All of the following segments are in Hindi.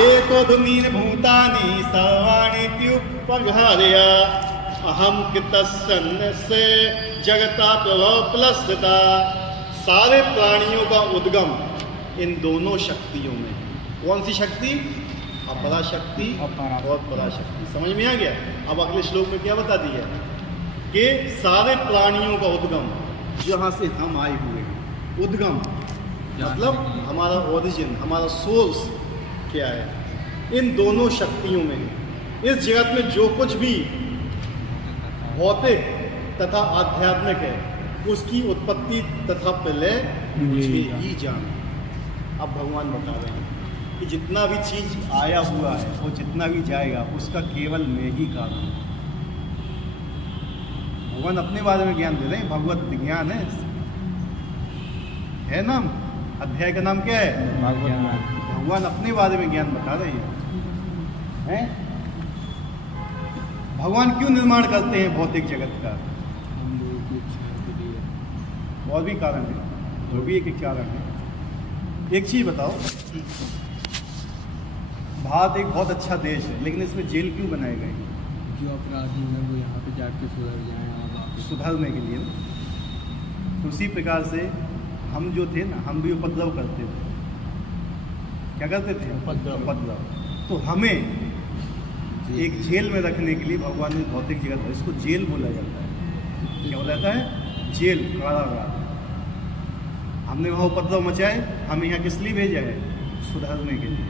एकोऽधुनीन भूतानि सर्वाणीत्युपघारया अहम कृतस्य जगता प्रभव प्लसता। सारे प्राणियों का उद्गम इन दोनों शक्तियों में। कौन सी शक्ति? अपरा शक्ति और पराशक्ति। समझ में आ गया? अब अगले श्लोक में क्या बता दिया कि सारे प्राणियों का उद्गम जहाँ से हम आए हुए हैं, उद्गम मतलब हमारा ओरिजिन, हमारा सोर्स क्या है, इन दोनों शक्तियों में। इस जगत में जो कुछ भी भौतिक तथा आध्यात्मिक है उसकी उत्पत्ति तथा प्रलय मुझे ही जाना। अब भगवान बता रहे हैं कि जितना भी चीज आया हुआ है वो जितना भी जाएगा उसका केवल मैं ही कारण हूँ। भगवान अपने बारे में ज्ञान दे रहे हैं, भगवत ज्ञान है नाम, अध्याय का नाम क्या है? भगवान अपने बारे में ज्ञान बता रहे हैं। भगवान क्यों निर्माण करते हैं भौतिक जगत का? और भी कारण है, जो भी एक कारण है। एक चीज बताओ, भारत एक बहुत अच्छा देश है लेकिन इसमें जेल क्यों बनाए गए? जो अपराधी हैं वो यहाँ पे जाके सुधर जाएं, सुधरने के लिए। तो उसी प्रकार से हम जो थे ना, हम भी उपद्रव करते थे। क्या करते थे? उपद्रव। तो हमें एक जेल में रखने के लिए भगवान ने भौतिक जगत, इसको जेल बोला जाता है। क्या बोला जाता है? जेल, कारागार। हमने वहाँ उपद्रव मचाए, हमें यहाँ किस लिए भेजा है? सुधरने के लिए।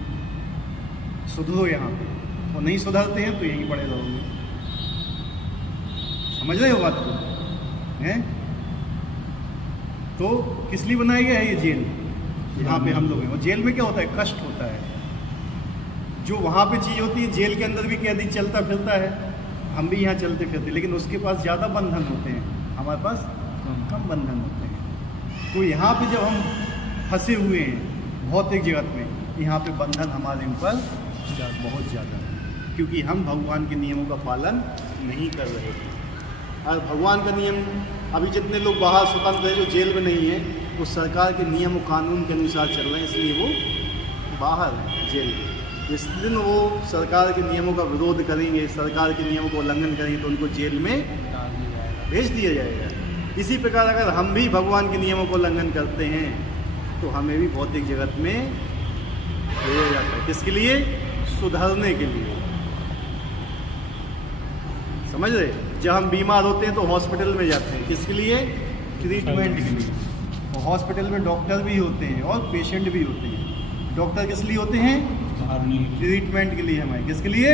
सुधरो यहाँ पे, और नहीं सुधरते हैं तो यहीं पड़े रहोगे। समझ रहे हो बात को? हैं? तो किस लिए बनाया गया है ये जेल? यहाँ पे हम लोग हैं। और जेल में क्या होता है? कष्ट होता है। जो वहाँ पे चीज़ होती है, जेल के अंदर भी कैदी चलता फिरता है, हम भी यहाँ चलते फिरते, लेकिन उसके पास ज़्यादा बंधन होते हैं, हमारे पास कम बंधन होते हैं। तो यहाँ पे जब हम फंसे हुए हैं भौतिक जगत में, यहाँ पे बंधन हमारे ऊपर बहुत ज़्यादा है, क्योंकि हम भगवान के नियमों का पालन नहीं कर रहे हैं। और भगवान का नियम, अभी जितने लोग बाहर स्वतंत्र हैं जो जेल में नहीं है, वो सरकार के नियम और कानून के अनुसार चल रहे हैं, इसलिए वो बाहर हैं जेल में। जिस दिन वो सरकार के नियमों का विरोध करेंगे, सरकार के नियमों का उल्लंघन करेंगे, तो उनको जेल में भेज दिया जाएगा। इसी प्रकार अगर हम भी भगवान के नियमों को उल्लंघन करते हैं तो हमें भी भौतिक जगत में भेजा जाता है। किसके लिए? सुधरने के लिए। समझ रहे? जब हम बीमार होते हैं तो हॉस्पिटल में जाते हैं, किसके लिए? ट्रीटमेंट के लिए। और हॉस्पिटल में डॉक्टर भी होते हैं और पेशेंट भी होते हैं। डॉक्टर किस लिए होते हैं? ट्रीटमेंट के लिए। हमारे किसके लिए?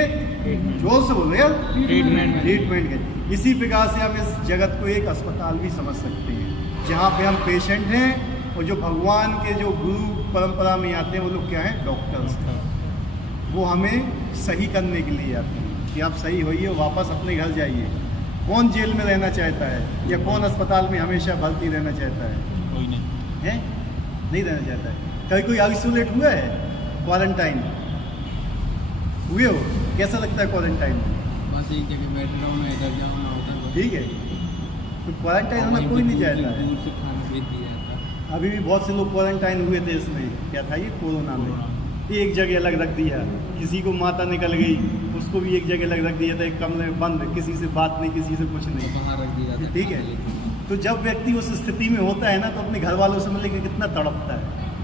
जोर से बोलो यार। ट्रीटमेंट के। इसी प्रकार से हम इस जगत को एक अस्पताल भी समझ सकते हैं, जहाँ पे हम पेशेंट हैं और जो भगवान के जो गुरु परंपरा में आते हैं वो लोग क्या हैं? डॉक्टर्स। वो हमें सही करने के लिए आते हैं कि आप सही होइए, वापस अपने घर जाइए। कौन जेल में रहना चाहता है या कौन अस्पताल में हमेशा भर्ती रहना चाहता है? कोई नहीं है, नहीं रहना चाहता है। कभी कोई आइसोलेट हुआ है? क्वारंटाइन हुए हो? कैसा लगता है क्वारंटाइन? बस एक जगह बैठ रहा हूँ, इधर जाओ ना उधर। ठीक है, तो क्वारंटाइन होना कोई नहीं चाहता है। दूर से खाना भेज दिया जाता है। अभी भी बहुत से लोग क्वारंटाइन हुए थे इसमें, क्या था ये? कोरोना में। एक जगह अलग रख दिया, किसी को माता निकल गई उसको भी एक जगह अलग रख दिया था, एक कमरे में बंद, किसी से बात नहीं, किसी से कुछ नहीं, बाहर रख दिया जाता है। ठीक है। तो जब व्यक्ति उस स्थिति में होता है ना, तो अपने घर वालों से मिलने के कितना तड़पता है।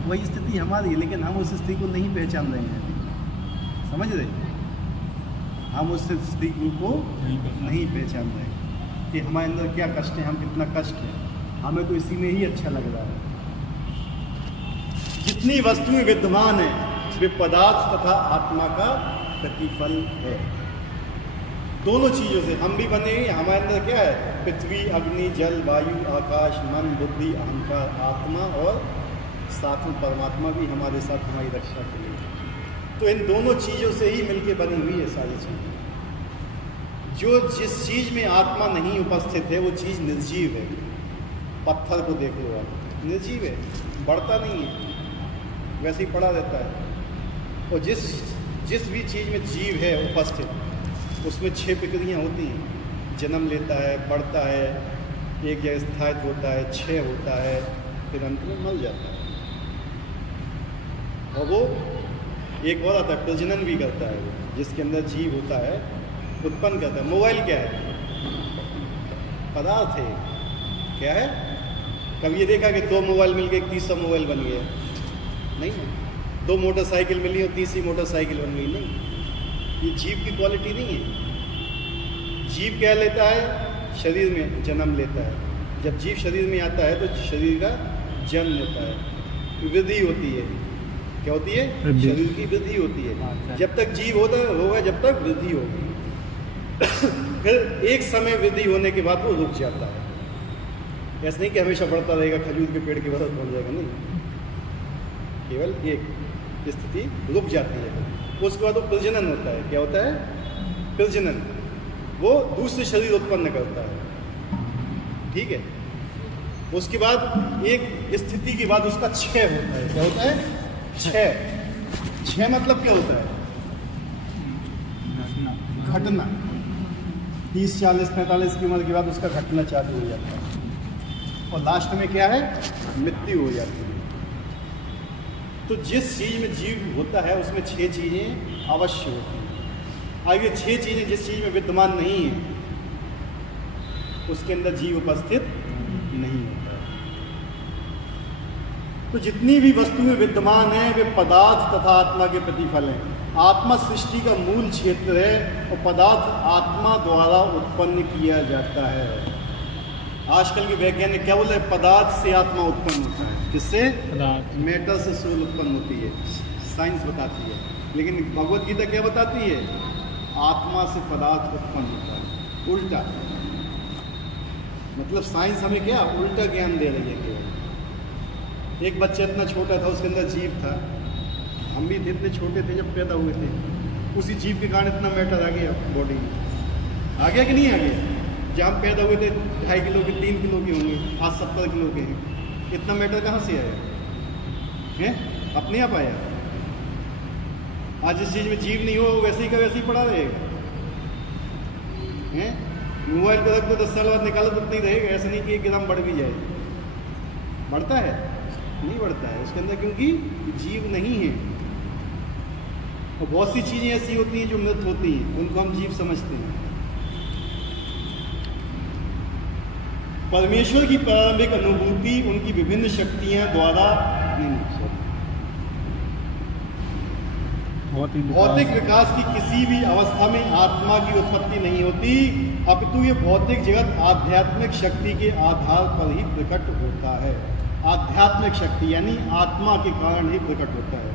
वही स्थिति हमारी है, लेकिन हम उस स्थिति को नहीं पहचान रहे हैं। समझ रहे? हम उस स्थिति को नहीं पहचान रहे कि हमारे अंदर क्या कष्ट है, हम कितना कष्ट है। हमें तो इसी में ही अच्छा लग रहा है। जितनी वस्तुएं विद्यमान है वे पदार्थ तथा आत्मा का प्रतिफल है। दोनों चीज़ों से हम भी बने हैं। हमारे अंदर क्या है? पृथ्वी, अग्नि, जल, वायु, आकाश, मन, बुद्धि, अहंकार, आत्मा, और साथ में परमात्मा भी हमारे साथ हमारी रक्षा के लिए। तो इन दोनों चीज़ों से ही मिलके बनी हुई है सारी चीज़ें। जो जिस चीज़ में आत्मा नहीं उपस्थित है वो चीज़ निर्जीव है। पत्थर को देख लो आप, निर्जीव है, बढ़ता नहीं है, वैसे ही पड़ा रहता है। और जिस भी चीज़ में जीव है उपस्थित, उसमें 6 प्रक्रियाँ होती हैं। जन्म लेता है, बढ़ता है, एक जगह स्थायित्व होता है, क्षय होता है, फिर अंत में मर जाता है। और वो एक और आता है प्रजनन भी करता है वो, जिसके अंदर जीव होता है उत्पन्न करता है। मोबाइल क्या है? पदार्थ है। क्या है? कभी ये देखा कि 2 मोबाइल मिल गए, एक तीसरा मोबाइल बन गया? नहीं है। 2 मोटरसाइकिल मिली और तीसरी मोटरसाइकिल बन गई? नहीं। ये जीव की क्वालिटी नहीं है। जीव क्या लेता है? शरीर में जन्म लेता है। जब जीव शरीर में आता है तो शरीर का जन्म होता है, वृद्धि होती है। क्या होती है? शरीर की वृद्धि होती है। जब तक जीव होगा जब तक वृद्धि होगी। फिर एक समय वृद्धि होने के बाद वो रुक जाता है। ऐसा नहीं कि हमेशा बढ़ता रहेगा, खजूर के पेड़ के बरस बढ़ जाएगा, नहीं। केवल एक स्थिति रुक जाती है, उसके बाद वो प्रजनन होता है। क्या होता है? प्रजनन। वो दूसरे शरीर उत्पन्न करता है। ठीक है। उसके बाद एक स्थिति के बाद उसका क्षय होता है। क्या होता है? क्षय। क्षय मतलब क्या होता है? घटना। 30, 40, 45 की उम्र के बाद उसका घटना चालू हो जाता है और लास्ट में क्या है? मृत्यु हो जाती है। तो जिस चीज़ में जीव होता है उसमें 6 चीज़ें अवश्य होती हैं। अब ये 6 चीज़ें जिस चीज़ में विद्यमान नहीं है उसके अंदर जीव उपस्थित नहीं होता है। तो जितनी भी वस्तुएं विद्यमान हैं वे पदार्थ तथा आत्मा के प्रतिफल हैं। आत्मा सृष्टि का मूल क्षेत्र है और पदार्थ आत्मा द्वारा उत्पन्न किया जाता है। आजकल के वैज्ञानिक क्या बोल रहे हैं? पदार्थ से आत्मा उत्पन्न होता है। किससे? मैटर से सोल उत्पन्न होती है, साइंस बताती है। लेकिन भगवत गीता क्या बताती है? आत्मा से पदार्थ उत्पन्न होता है। उल्टा। मतलब साइंस हमें क्या उल्टा ज्ञान दे रही है। केवल एक बच्चा इतना छोटा था, उसके अंदर जीव था। हम भी इतने छोटे थे जब पैदा हुए थे। उसी जीव के कारण इतना मैटर आ गया बॉडी में। आ गया कि नहीं आ गया? जब हम पैदा हुए थे 2.5 किलो के, 3 किलो के होंगे, आज 70 किलो के हैं। इतना मैटर कहाँ से आया है? अपने आप आया। आज जिस चीज़ में जीव नहीं हो वो वैसे ही का वैसे ही पड़ा रहेगा। हैं? मोबाइल पर रख दो 10 साल बाद निकालो तो नहीं रहेगा। ऐसा नहीं कि 1 ग्राम बढ़ भी जाए। बढ़ता है? नहीं बढ़ता है उसके अंदर, क्योंकि जीव नहीं है। और बहुत सी चीज़ें ऐसी होती हैं जो मृत होती हैं, उनको हम जीव समझते हैं। परमेश्वर की प्रारंभिक अनुभूति उनकी विभिन्न शक्तियां द्वारा भौतिक विकास की किसी भी अवस्था में आत्मा की उत्पत्ति नहीं होती, अपितु ये भौतिक जगत आध्यात्मिक शक्ति के आधार पर ही प्रकट होता है। आध्यात्मिक शक्ति यानी आत्मा के कारण ही प्रकट होता है।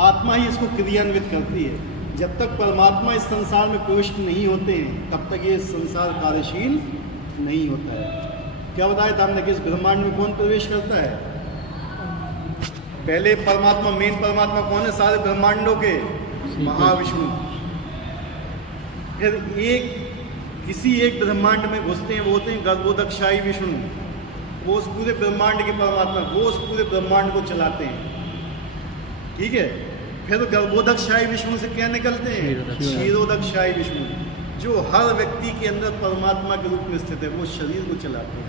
आत्मा ही इसको क्रियान्वित करती है। जब तक परमात्मा इस संसार में प्रविष्ट नहीं होते हैं तब तक ये संसार कार्यशील नहीं होता है। क्या बताया था हमने कि इस ब्रह्मांड में कौन प्रवेश करता है? पहले परमात्मा, मेन परमात्मा कौन है सारे ब्रह्मांडों के? महाविष्णु। फिर किसी एक ब्रह्मांड में घुसते हैं, वो होते हैं गर्भोदकशाही विष्णु। वो उस पूरे ब्रह्मांड के परमात्मा, वो उस पूरे ब्रह्मांड को चलाते हैं। ठीक है। फिर गर्भोदकशाही विष्णु से क्या निकलते हैं? क्षीरोदकशाही विष्णु, जो हर व्यक्ति के अंदर परमात्मा के रूप में स्थित है। वो शरीर को चलाते हैं।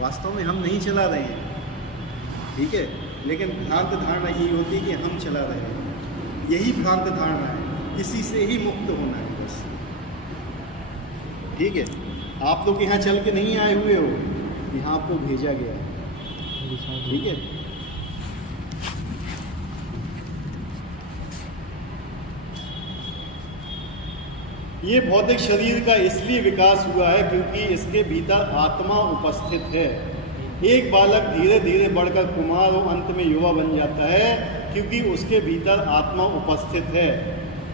वास्तव में हम नहीं चला रहे हैं, ठीक है, लेकिन भ्रांत धारणा यही होती है कि हम चला रहे हैं। यही भ्रांत धारणा है, इसी से ही मुक्त होना है बस। ठीक है। आप लोग यहाँ चल के नहीं आए हुए हो, यहाँ आपको भेजा गया है। ठीक है। ये भौतिक शरीर का इसलिए विकास हुआ है क्योंकि इसके भीतर आत्मा उपस्थित है। एक बालक धीरे धीरे बढ़कर कुमार और अंत में युवा बन जाता है क्योंकि उसके भीतर आत्मा उपस्थित है।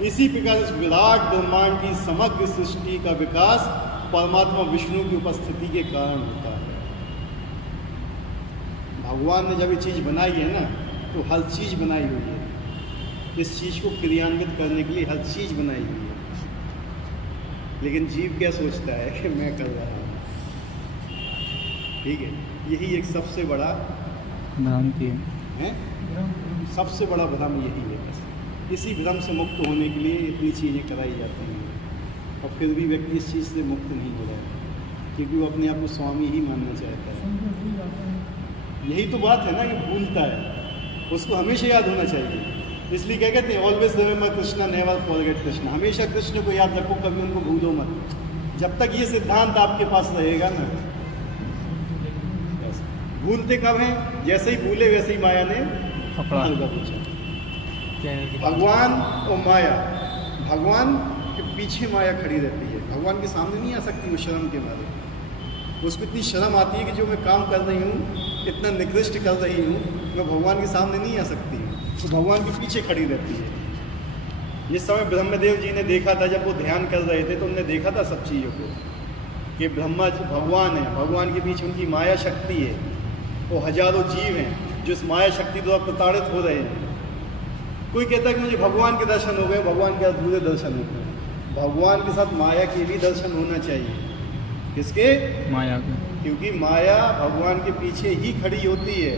इसी प्रकार इस विराट ब्रह्मांड की समग्र सृष्टि का विकास परमात्मा विष्णु की उपस्थिति के कारण होता है। भगवान ने जब ये चीज़ बनाई है ना, तो हर चीज़ बनाई हुई है। इस चीज़ को क्रियान्वित करने के लिए हर चीज़ बनाई हुई है। लेकिन जीव क्या सोचता है कि मैं कर रहा हूँ। ठीक है। यही एक सबसे बड़ा भ्रांति है। सबसे बड़ा भ्रम यही है। बस इसी भ्रम से मुक्त होने के लिए इतनी चीज़ें कराई जाती हैं और फिर भी व्यक्ति इस चीज़ से मुक्त नहीं हो रहा है क्योंकि वो अपने आप को स्वामी ही मानना चाहता है। यही तो बात है ना, कि भूलता है। उसको हमेशा याद होना चाहिए इसलिए क्या कहते हैं, always remember Krishna never forget Krishna, हमेशा कृष्ण को याद रखो, कभी उनको भूलो मत। जब तक ये सिद्धांत आपके पास रहेगा ना, भूलते कब हैं, जैसे ही भूले वैसे ही माया ने पकड़ा पूछा। भगवान और माया, भगवान के पीछे माया खड़ी रहती है, भगवान के सामने नहीं आ सकती वो शर्म के मारे। उसको इतनी शर्म आती है कि जो मैं काम कर रही हूँ, इतना निकृष्ट कर रही हूँ, मैं भगवान के सामने नहीं आ सकती, तो भगवान के पीछे खड़ी रहती है। जिस समय ब्रह्मदेव जी ने देखा था, जब वो ध्यान कर रहे थे, तो उन्होंने देखा था सब चीज़ों को कि ब्रह्मा भगवान है, भगवान के पीछे उनकी माया शक्ति है, वो हजारों जीव हैं जो इस माया शक्ति द्वारा प्रताड़ित हो रहे हैं। कोई कहता है कि मुझे भगवान के दर्शन हो गए, भगवान के अधूरे दर्शन होते हैं। भगवान के साथ माया के भी दर्शन होना चाहिए। किसके? माया के। क्योंकि माया भगवान के पीछे ही खड़ी होती है,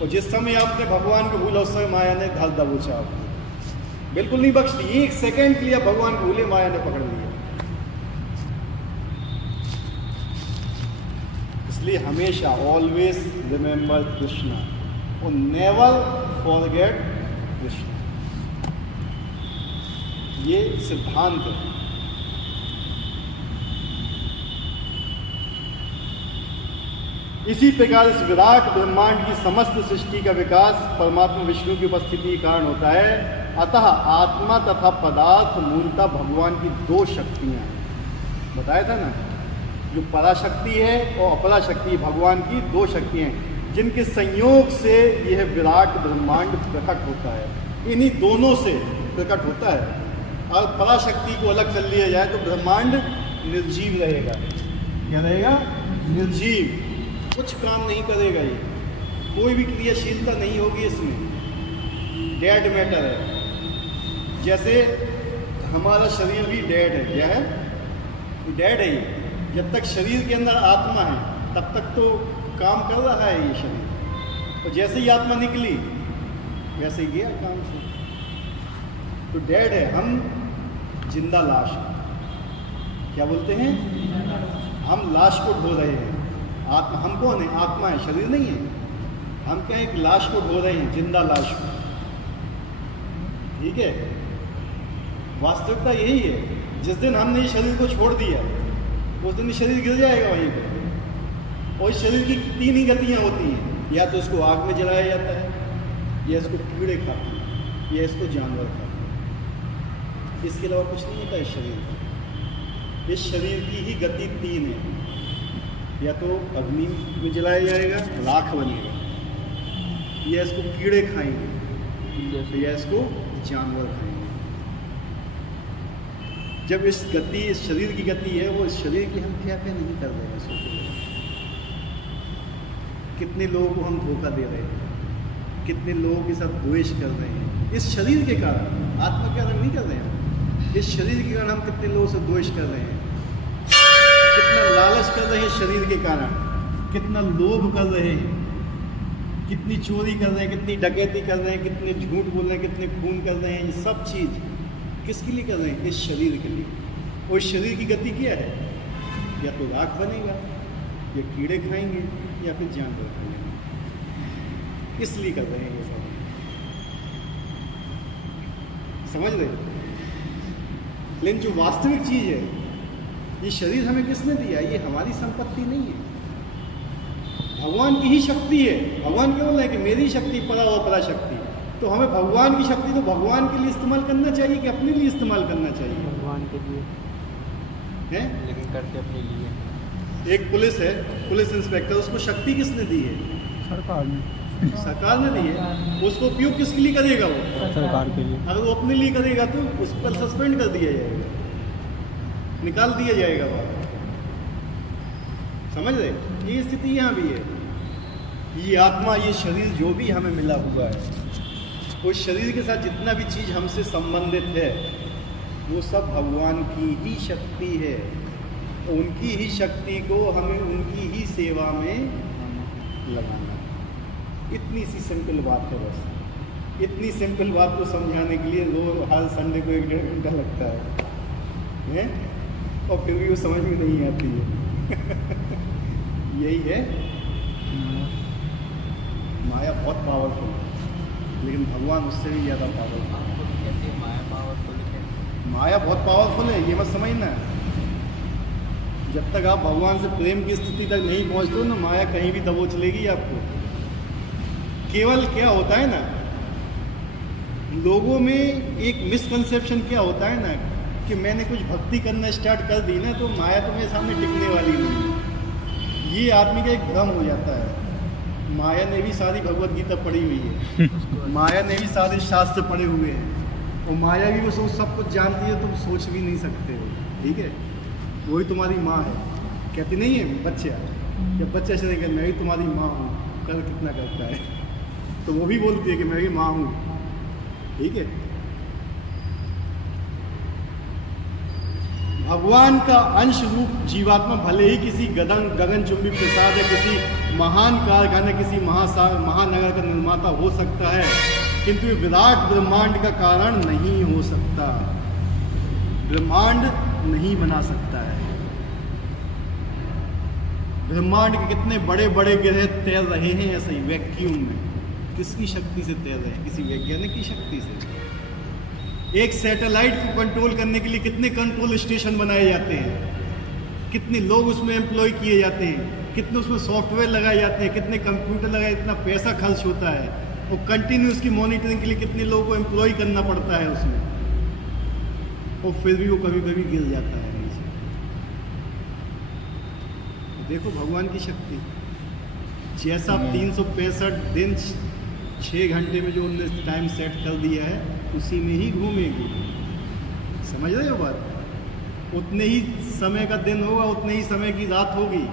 और जिस समय आपने भगवान को भूला, उस समय माया ने धर दबोचा आपको, बिल्कुल नहीं बख्शती। एक सेकंड के लिए भगवान को भूले, माया ने पकड़ लिया। इसलिए हमेशा ऑलवेज रिमेंबर कृष्णा और नेवर फॉरगेट कृष्णा, ये सिद्धांत है। इसी प्रकार इस विराट ब्रह्मांड की समस्त सृष्टि का विकास परमात्मा विष्णु की उपस्थिति के कारण होता है। अतः आत्मा तथा पदार्थ मूलतः भगवान की दो शक्तियां हैं। बताया था ना, जो पराशक्ति है और अपराशक्ति, भगवान की दो शक्तियां हैं, जिनके संयोग से यह विराट ब्रह्मांड प्रकट होता है। इन्हीं दोनों से प्रकट होता है। और पराशक्ति को अलग कर लिया जाए तो ब्रह्मांड निर्जीव रहेगा। क्या रहेगा? निर्जीव, कुछ काम नहीं करेगा, ये कोई भी क्रियाशीलता नहीं होगी इसमें, डेड मैटर है। जैसे हमारा शरीर भी डेड है। क्या है? डेड है ये। जब तक शरीर के अंदर आत्मा है, तब तक तो काम कर रहा है ये शरीर, और जैसे ही आत्मा निकली वैसे ही गया काम से, तो डेड है। हम जिंदा लाश हैं। क्या बोलते हैं? हम लाश को ढो रहे हैं। आत्मा, हम कौन है? आत्मा है, शरीर नहीं है। हम क्या, एक लाश को ढो रहे हैं, जिंदा लाश को। ठीक है, वास्तविकता यही है। जिस दिन हमने इस शरीर को छोड़ दिया, उस दिन शरीर गिर जाएगा वहीं पर। और इस शरीर की तीन ही गतियाँ होती हैं, या तो इसको आग में जलाया जाता है, या इसको कीड़े खाते हैं, या इसको जानवर खाते हैं। इसके अलावा कुछ नहीं होता इस शरीर का। इस शरीर की ही गति तीन है, या तो अग्नि में जलाया जाएगा, राख बनेगा, या इसको कीड़े खाएंगे, या इसको जानवर खाएंगे। जब इस गति, इस शरीर की गति है, वो इस शरीर की हम क्या क्या नहीं कर रहे हैं। सोचो, कितने लोगों को हम धोखा दे रहे हैं, कितने लोगों के साथ द्वेष कर रहे हैं इस शरीर के कारण। आत्मा के कारण नहीं कर रहे हैं, इस शरीर के कारण हम कितने लोगों से द्वेष कर रहे हैं, कितना लालच कर रहे हैं शरीर के कारण, कितना लोभ कर रहे हैं, कितनी चोरी कर रहे हैं, कितनी डकैती कर रहे हैं, कितने झूठ बोल रहे हैं, कितने खून कर रहे हैं। ये सब चीज़ किसके लिए कर रहे हैं? इस शरीर के लिए। और इस शरीर की गति क्या है? या तो राख बनेगा, या कीड़े खाएंगे, या फिर जानवर खाएंगे। इसलिए कर रहे हैं ये सब। समझ रहे? लेकिन जो वास्तविक चीज़ है, ये शरीर हमें किसने दिया? ये हमारी संपत्ति नहीं है, भगवान की ही शक्ति है। भगवान क्यों बोल रहे हैं कि मेरी शक्ति परा और पराशक्ति। तो हमें भगवान की शक्ति तो भगवान के लिए इस्तेमाल करना चाहिए कि अपने लिए इस्तेमाल करना चाहिए? भगवान के लिए है, लेकिन करते अपने लिए। एक पुलिस है, पुलिस इंस्पेक्टर, उसको शक्ति किसने दी है? सरकार ने। सरकार ने दी है। उसको उपयोग किसके लिए करेगा? वो सरकार के लिए। अगर वो अपने लिए करेगा तो उस पर सस्पेंड कर दिया जाएगा, निकाल दिया जाएगा बाहर। समझ रहे? ये स्थिति यहाँ भी है। ये आत्मा, ये शरीर जो भी हमें मिला हुआ है, उस शरीर के साथ जितना भी चीज़ हमसे संबंधित है, वो सब भगवान की ही शक्ति है। उनकी ही शक्ति को हमें उनकी ही सेवा में लगाना। इतनी सी सिंपल बात है बस। इतनी सिंपल बात को समझाने के लिए रोज हर संडे को 1-1.5 घंटा लगता है, और फिर भी वो समझ में नहीं आती है। यही है, माया बहुत पावरफुल है। लेकिन भगवान उससे भी ज़्यादा पावरफुल। आपको भी कहते हैं माया पावरफुल है। माया बहुत पावरफुल है, ये मत समझना। जब तक आप भगवान से प्रेम की स्थिति तक नहीं पहुंचते हो ना, माया कहीं भी दबोच लेगी आपको। केवल क्या होता है ना, लोगों में एक मिसकंसेप्शन क्या होता है ना कि मैंने कुछ भक्ति करना स्टार्ट कर दी ना तो माया तो मेरे सामने टिकने वाली नहीं है। ये आदमी का एक भ्रम हो जाता है। माया ने भी सारी भगवत गीता पढ़ी हुई है, माया ने भी सारे शास्त्र पढ़े हुए हैं, और माया भी वो सब कुछ जानती है, तुम सोच भी नहीं सकते हो। ठीक है, वही तुम्हारी माँ है। कहती नहीं है बच्चा, जब बच्चा से नहीं मैं भी तुम्हारी माँ हूँ, कर कितना करता है, तो वो भी बोलती है कि मैं भी माँ हूँ। ठीक है, भगवान का अंश रूप जीवात्मा भले ही किसी गगनचुंबी प्रसाद या किसी महान कारखाने, किसी महानगर का निर्माता हो सकता है, किंतु ये विराट ब्रह्मांड का कारण नहीं हो सकता, ब्रह्मांड नहीं बना सकता है। ब्रह्मांड के कितने बड़े बड़े ग्रह तैर रहे हैं ऐसे ही वैक्यूम में, किसकी शक्ति से तैर रहे हैं? किसी वैज्ञानिक की शक्ति से। एक सैटेलाइट को कंट्रोल करने के लिए कितने कंट्रोल स्टेशन बनाए जाते हैं, कितने लोग उसमें एम्प्लॉय किए जाते हैं, कितने उसमें सॉफ्टवेयर लगाए जाते हैं, कितने कंप्यूटर लगाए, इतना पैसा खर्च होता है, और कंटिन्यू उसकी मॉनिटरिंग के लिए कितने लोगों को एम्प्लॉय करना पड़ता है उसमें, और फिर भी वो कभी कभी गिर जाता है नीचे। देखो भगवान की शक्ति, जैसा 365 दिन 6 घंटे में जो उन्होंने टाइम सेट कर दिया है, उसी में ही घूमेगी। समझ रहे हो बात? उतने ही समय का दिन होगा, उतने ही समय की रात होगी।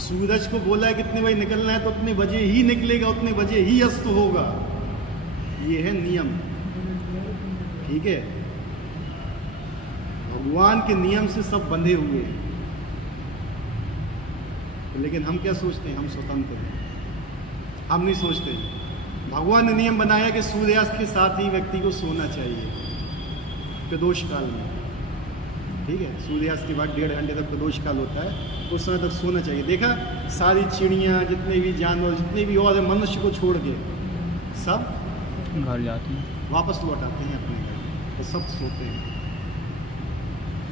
सूरज को बोला है कितने बजे निकलना है तो उतने बजे ही निकलेगा, उतने बजे ही अस्त होगा। ये है नियम। ठीक है, भगवान के नियम से सब बंधे हुए हैं। लेकिन हम क्या सोचते हैं? हम स्वतंत्र हैं। हम नहीं सोचते। भगवान ने नियम बनाया कि सूर्यास्त के साथ ही व्यक्ति को सोना चाहिए प्रदोष काल में। ठीक है, सूर्यास्त के बाद 1.5 घंटे तक प्रदोष काल होता है, उस समय तक सोना चाहिए। देखा, सारी चिड़ियाँ, जितने भी जानवर, जितने भी और मनुष्य को छोड़ के सब घर जाते हैं, वापस लौट आते हैं अपने घर, तो सब सोते हैं।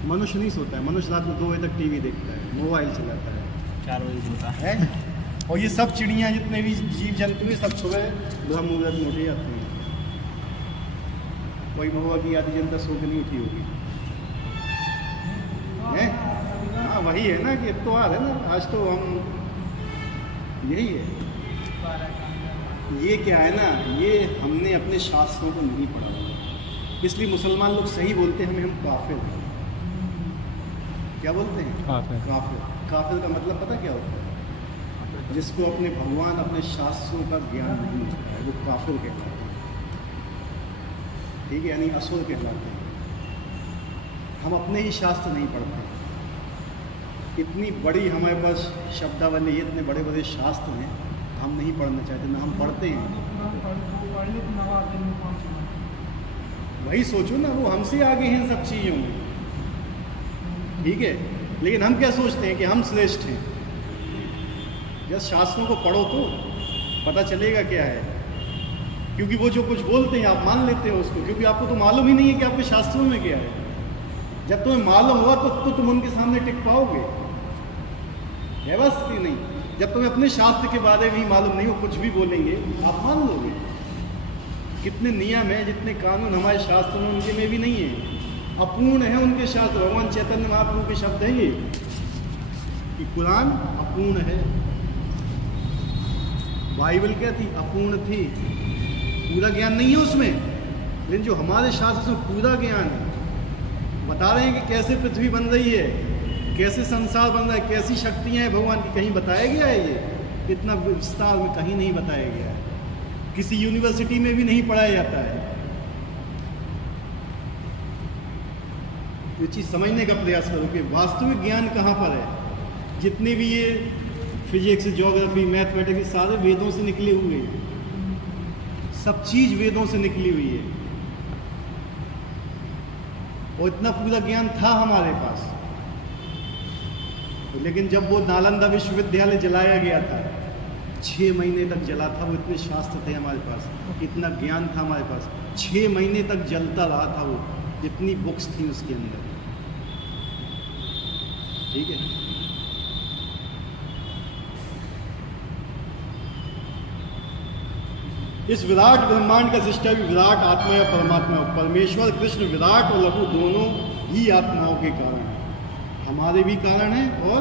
मनुष्य नहीं सोता है। मनुष्य रात को 2 बजे तक टीवी देखता है, मोबाइल चलाता है, 4 बजे सोता है। और ये सब चिड़ियाँ, जितने भी जीव जंतु हैं, सब सुबह ब्रह्म मुहूर्त में उठे जाते हैं। कोई महुआ की आधी जनता सो के नहीं उठी होगी, है? हाँ, वही है ना कि इत्तवार है ना। आज तो हम यही है। ये क्या है ना, ये हमने अपने शास्त्रों को नहीं पढ़ा, इसलिए मुसलमान लोग सही बोलते हैं हमें, हम काफिर हैं। क्या बोलते हैं? काफिर। काफिर। काफिर का मतलब पता क्या होता है? जिसको अपने भगवान, अपने शास्त्रों का ज्ञान नहीं होता है, वो काफिर कहलाते हैं। ठीक है, यानी असुर कहलाते हैं। हम अपने ही शास्त्र नहीं पढ़ते। इतनी बड़ी हमारे पास शब्दावली, इतने बड़े बड़े शास्त्र हैं, हम नहीं पढ़ना चाहते, ना हम पढ़ते हैं। वही सोचो ना, वो हमसे आगे हैं सब चीज़ों में। ठीक है, लेकिन हम क्या सोचते हैं कि हम श्रेष्ठ हैं। जब शास्त्रों को पढ़ो तो पता चलेगा क्या है, क्योंकि वो जो कुछ बोलते हैं आप मान लेते हो उसको, क्योंकि आपको तो मालूम ही नहीं है कि आपके शास्त्रों में क्या है। जब तुम्हें मालूम हुआ तो तुम उनके सामने टिक पाओगे। है बस कि नहीं? जब तुम्हें अपने शास्त्र के बारे में ही मालूम नहीं हो, कुछ भी बोलेंगे आप मान लोगे। कितने नियम हैं, जितने कानून हमारे शास्त्र में, उनके में भी नहीं है। अपूर्ण है उनके शास्त्र। भगवान चैतन्य महाप्रभु के शब्द हैं ये, कि कुरान अपूर्ण है। बाइबल क्या थी? अपूर्ण थी, पूरा ज्ञान नहीं है उसमें। लेकिन जो हमारे शास्त्र में पूरा ज्ञान है, बता रहे हैं कि कैसे पृथ्वी बन रही है, कैसे संसार बन रहा है, कैसी शक्तियां हैं भगवान की। कहीं बताया गया है ये? इतना विस्तार में कहीं नहीं बताया गया है, किसी यूनिवर्सिटी में भी नहीं पढ़ाया जाता है। ये चीज़ समझने का प्रयास करो कि वास्तविक ज्ञान कहाँ पर है। जितने भी ये फिजिक्स, ज्योग्राफी, मैथमेटिक्स, सारे वेदों से निकले हुए हैं। सब चीज़ वेदों से निकली हुई है, और इतना पूरा ज्ञान था हमारे पास। लेकिन जब वो नालंदा विश्वविद्यालय जलाया गया था, 6 महीने तक जला था वो, इतने शास्त्र थे हमारे पास, इतना ज्ञान था हमारे पास, 6 महीने तक जलता रहा था वो, इतनी बुक्स थी उसके अंदर। ठीक है, इस विराट ब्रह्मांड का सृष्टा भी विराट आत्मा या परमात्मा, परमेश्वर कृष्ण विराट और लघु दोनों ही आत्माओं के कारण है, हमारे भी कारण है और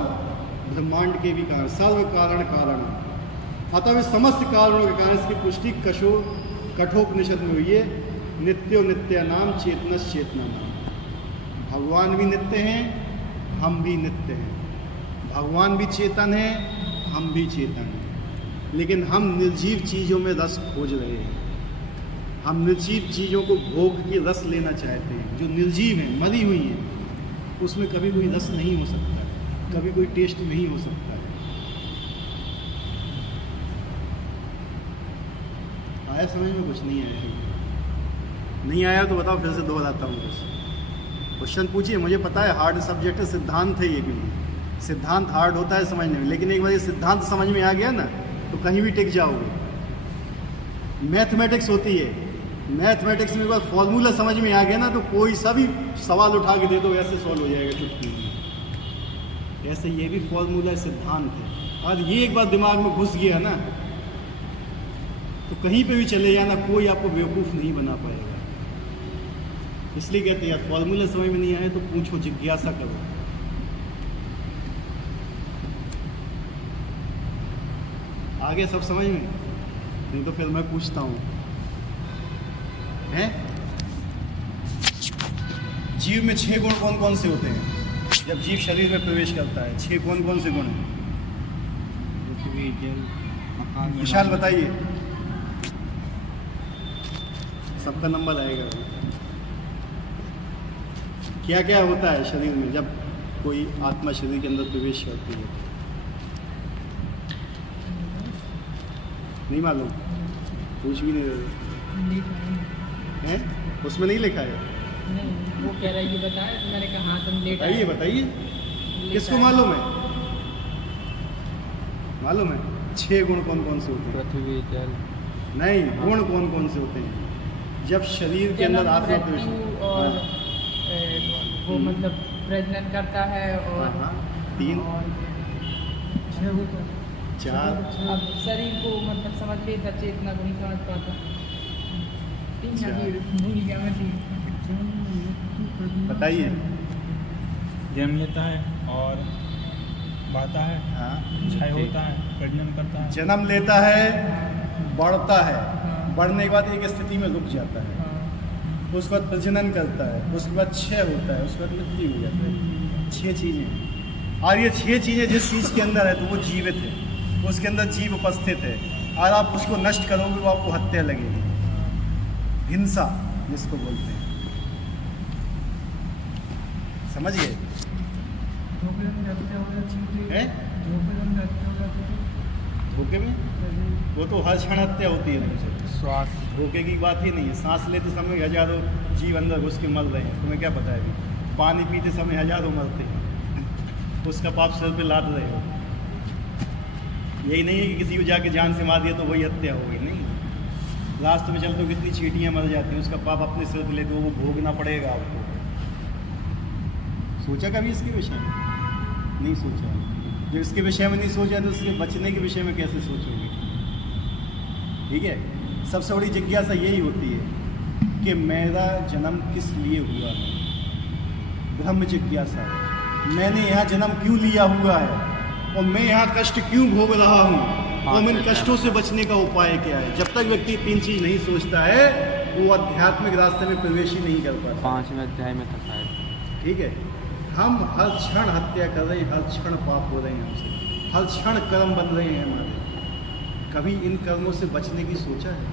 ब्रह्मांड के भी कारण, सर्व कारण कारण है। अतः वे समस्त कारणों के कारण इसकी पुष्टि कठोपनिषद में हुई है, नित्यो नित्य नाम चेतनस चेतना नाम। भगवान भी नित्य हैं, हम भी नित्य हैं, भगवान भी चेतन है, हम भी चेतन हैं, लेकिन हम निर्जीव चीज़ों में रस खोज रहे हैं, हम निर्जीव चीज़ों को भोग के रस लेना चाहते हैं। जो निर्जीव हैं, मरी हुई हैं, उसमें कभी कोई रस नहीं हो सकता है, कभी कोई टेस्ट नहीं हो सकता है। आया समझ में? कुछ नहीं आया? नहीं आया तो बताओ, फिर से दोहराता हूँ बस। क्वेश्चन पूछिए, मुझे पता है हार्ड सब्जेक्ट है, सिद्धांत है ये भी, सिद्धांत हार्ड होता है समझने में, लेकिन एक बार ये सिद्धांत समझ में आ गया ना तो कहीं भी टिक जाओगे। मैथमेटिक्स होती है, मैथमेटिक्स में एक बार फॉर्मूला समझ में आ गया ना तो कोई सा भी सवाल उठा के दे दो ऐसे सॉल्व हो जाएगा चुटकी में। ऐसे ये भी फॉर्मूला सिद्धांत है, और ये एक बार दिमाग में घुस गया ना तो कहीं पे भी चले जाना, कोई आपको बेवकूफ़ नहीं बना पाएगा। इसलिए कहते हैं यार, फॉर्मूला समझ में नहीं आए तो पूछो, जिज्ञासा करो। आगे सब समझ में? नहीं तो फिर मैं पूछता हूँ, हैं? जीव में 6 गुण कौन कौन से होते हैं? जब जीव शरीर में प्रवेश करता है 6 कौन कौन से गुण हैं? पृथ्वी, जल, आकाश। विशाल बताइए, सबका नंबर आएगा। क्या क्या होता है शरीर में जब कोई आत्मा शरीर के अंदर प्रवेश करती है? नहीं मालूम? पूछ भी नहीं रहे हैं? उसमें नहीं लिखा है? नहीं, वो कह रहा है ये बताया तो मैंने कहा हाँ तुम लेट बताइए बताइए, किसको मालूम है? मालूम है 6 गुण कौन कौन से होते हैं? पृथ्वी, जल। नहीं, गुण कौन कौन से होते हैं जब शरीर के अंदर आत्मा प्रवेश? और वो मतलब प्रजनन करता है और हाँ, 3 और 4 अब शरीर को मतलब समझ लेता, चेतना को नहीं समझ पाता। 3 भूल गया मैं 3। बताइए। जन्म लेता है और बढ़ता है, हाँ, क्षय होता है, प्रजनन करता है। जन्म लेता है, बढ़ता है, बढ़ने के बाद एक स्थिति में रुक जाता है, उसके बाद प्रजनन करता है, उसके बाद क्षय होता है, उसके बाद मृत्यु हो जाता है। 6 चीज़ें, और ये 6 चीज़ें जिस चीज़ के अंदर है तो वो जीवित है, उसके अंदर जीव उपस्थित है, और आप उसको नष्ट करोगे वो आपको हत्या लगेगी, हिंसा जिसको बोलते हैं। समझ गए? हैं? धोखे में वो तो हर क्षण हत्या होती है तुमसे, श्वास। धोखे की बात ही नहीं है। सांस लेते समय हजारों जीव अंदर घुस के मर रहे हैं, तुम्हें क्या पता है? अभी पानी पीते समय हजारों मरते हैं, उसका पाप सिर पे लाद रहे हो। यही नहीं है कि किसी को जाके जान से मार दिया तो वही हत्या हो गई, नहीं। रास्ते में चलते हो कितनी चींटियाँ मर जाती हैं, उसका पाप अपने सिर पे लेते हो, वो भोगना पड़ेगा आपको। सोचा कभी इसके विषय में? नहीं सोचा। जब इसके विषय में नहीं सोचा तो इसके बचने के विषय में कैसे सोचोगे? ठीक है, सबसे बड़ी जिज्ञासा यही होती है कि मेरा जन्म किस लिए हुआ है, ब्रह्म जिज्ञासा। मैंने यहाँ जन्म क्यों लिया हुआ है और मैं यहाँ कष्ट क्यों भोग रहा हूँ, और इन कष्टों से बचने का उपाय क्या है? जब तक व्यक्ति 3 चीज़ नहीं सोचता है वो आध्यात्मिक रास्ते में प्रवेश ही नहीं कर पाता। 5वें अध्याय में था शायद। ठीक है, हम हर क्षण हत्या कर रहे हैं, हर क्षण पाप हो रहे हैं हमसे, हर क्षण कर्म बन रहे हैं हमारे। कभी इन कर्मों से बचने की सोचा है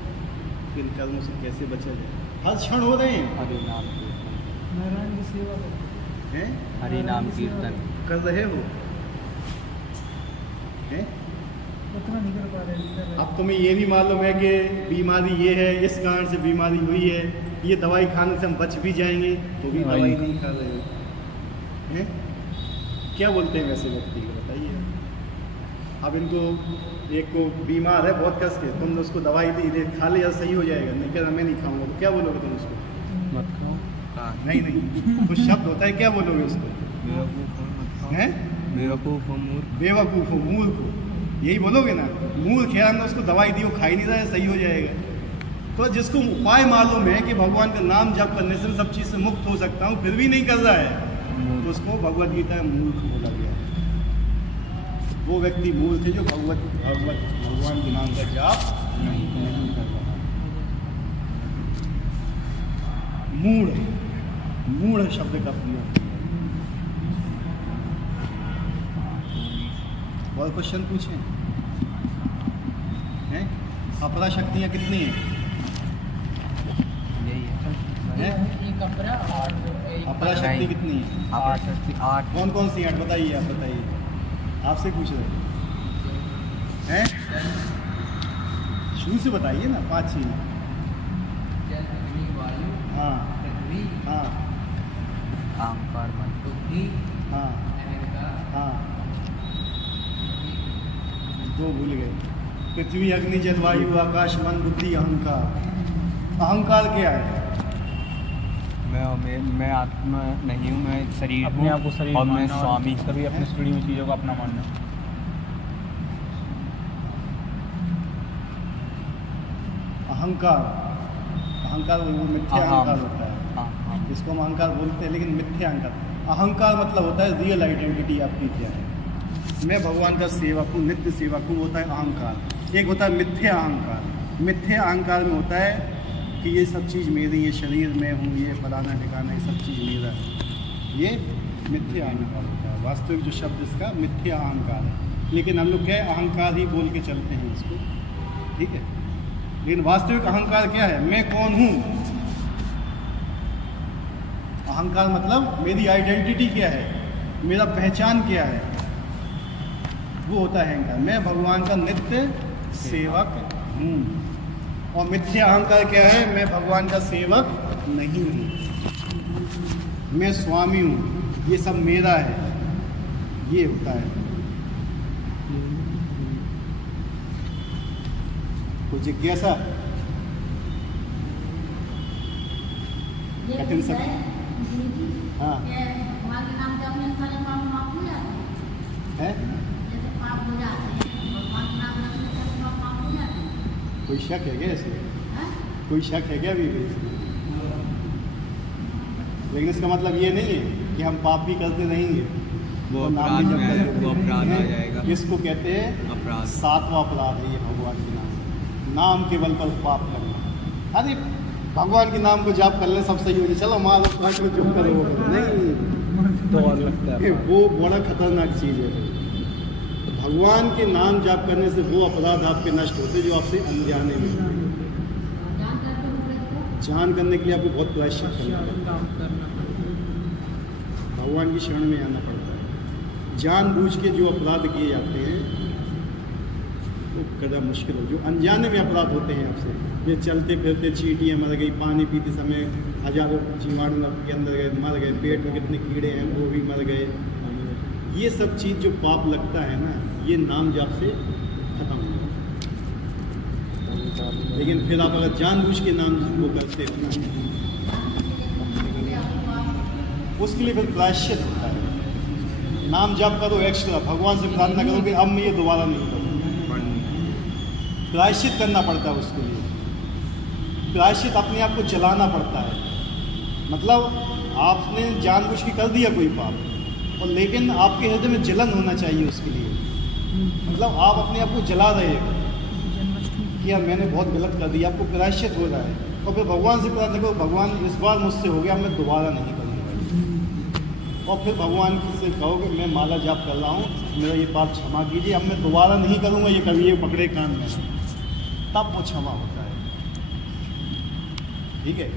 कि इन कर्मों से कैसे बचा जाए? हर क्षण हो रहे हैं। हरि नाम कीर्तन, नारायण की सेवा करते हैं? हरि नाम कीर्तन कर रहे हो? हैं? उतना नहीं कर पा रहे। अब तुम्हें ये भी मालूम है कि बीमारी ये है, इस कारण से बीमारी हुई है, ये दवाई खाने से हम बच भी जाएंगे, तो भी दवाई नहीं खा रहे हो। हैं? क्या बोलते हैं वैसे व्यक्ति को बताइए? अब इनको एक को बीमार है बहुत कस के, तुमने उसको दवाई दी, दे खा लिया सही हो जाएगा, नहीं कहना मैं नहीं खाऊंगा, तो क्या बोलोगे तुम उसको? मत खाओ। नहीं कुछ शब्द होता है, क्या बोलोगे उसको? हैं? बेवकूफ़ हो मूर्ख। बेवकूफ़ हो, मूर्ख हो, यही बोलोगे ना? मूर्ख है, हमने उसको दवाई दी, वो खा ही नहीं रहा है, सही हो जाएगा। तो जिसको उपाय मालूम है कि भगवान का नाम जप करने से सब चीज़ से मुक्त हो सकता हूँ, फिर भी नहीं कर रहा है, तो उसको भगवद गीता में मूर्ख बोला गया। वो व्यक्ति मूर्ख है जो भगवान के नाम का जाप नहीं कर रहा। मूढ़ शब्द का प्रयोग। और क्वेश्चन पूछें हैं? अपरा शक्तियाँ कितनी हैं? यही है। एक अपरा और अपरा शक्ति कितनी है? अपरा शक्ति 8। कौन कौन सी 8 बताइए, आप बताइए, आपसे पूछ रहे हैं? शुरू से बताइए ना, 5 चीज़। जल, अग्नि, वायु, हाँ पृथ्वी, हाँ अहंकार मन। बुद्धि, हाँ अहंकार, हाँ 2 भूल गए। पृथ्वी, अग्नि, जल, वायु, आकाश, मन, बुद्धि, अहंकार। अहंकार क्या है? मैं आत्मा नहीं हूँ, मैं शरीर अपने हूँ आप को शरीर और मैं मानना स्वामी हूँ। सभी अपनी स्टडी में चीज़ों को अपना मानना। अहंकार वो मिथ्या अहंकार होता है, हाँ हाँ। इसको हम अहंकार बोलते हैं, लेकिन मिथ्या अहंकार। अहंकार मतलब होता है रियल आइडेंटिटी आपकी क्या है। मैं भगवान का सेवक हूँ, नित्य सेवक हूँ, होता है अहंकार। एक होता है मिथ्या अहंकार। मिथ्या अहंकार में होता है कि ये सब चीज़ मेरी, ये शरीर में हूँ, ये फलाना ठिकाना, ये सब चीज़ मेरा है, ये मिथ्या अहंकार होता है। वास्तविक जो शब्द इसका मिथ्या अहंकार है, लेकिन हम लोग क्या है, अहंकार ही बोल के चलते हैं इसको, ठीक है। लेकिन वास्तविक अहंकार क्या है? मैं कौन हूँ? अहंकार मतलब मेरी आइडेंटिटी क्या है, मेरा पहचान क्या है, वो होता है अहंकार। मैं भगवान का नित्य सेवक हूँ। और मिथ्या अहंकार क्या है? मैं भगवान का सेवक नहीं हूँ, मैं स्वामी हूँ, ये सब मेरा है, ये होता है। कुछ जिज्ञासा? कठिन सब हाँ है। कोई शक है क्या इसमें? कोई शक है क्या अभी भी? लेकिन इसका मतलब ये नहीं है कि हम पाप भी करते रहेंगे, वो तो नाम अपराध भी जप में करते वो रहेंगे। अपराध आ जाएगा। इसको कहते हैं अपराध। 7वां अपराध है ये भगवान के नाम के बल पर पाप करना। अरे भगवान के नाम को जाप कर ले, सब सही हो जाए, चलो माँ लोग काट लो, चुप करो। नहीं, तो और लगता है वो बड़ा खतरनाक चीज़ है। भगवान के नाम जाप करने से वो अपराध आपके नष्ट होते जो आपसे अनजाने में होते। जान करने के लिए आपको बहुत प्रायश्चित करना पड़ता है, भगवान की शरण में आना पड़ता है। जानबूझ के जो अपराध किए जाते हैं वो कदम मुश्किल हो। जो अनजाने में अपराध होते हैं आपसे, ये चलते फिरते चींटियाँ मर गई, पानी पीते समय हजारों जीवाणु के अंदर गए, मर गए, पेट में कितने कीड़े हैं वो भी मर गए, ये सब चीज़ जो पाप लगता है ना, ये नाम जाप से खत्म हो। लेकिन फिर आप अगर जानबूझ के नाम वो करते हो ना, उसके लिए फिर प्रायश्चित होता है। नाम जाप करो एक्स्ट्रा, भगवान से प्रार्थना करो कि अब मैं ये दोबारा नहीं करूँगा। प्रायश्चित करना पड़ता है उसके लिए। प्रायश्चित अपने आप को जलाना पड़ता है। मतलब आपने जानबूझ के कर दिया कोई पाप, और लेकिन आपके हृदय में जलन होना चाहिए उसके लिए। मतलब आप अपने आप को जला रहे हो कि यार मैंने बहुत गलत कर दिया, आपको प्रायश्चित हो रहा है। और फिर भगवान से प्रार्थना करो, भगवान इस बार मुझसे हो गया, मैं दोबारा नहीं करूँगा। और फिर भगवान से कहो कि मैं माला जाप कर रहा हूँ, मेरा ये पाप क्षमा कीजिए, अब मैं दोबारा नहीं करूँगा, ये कभी ये पकड़े कान में, तब वो क्षमा होता है। ठीक है।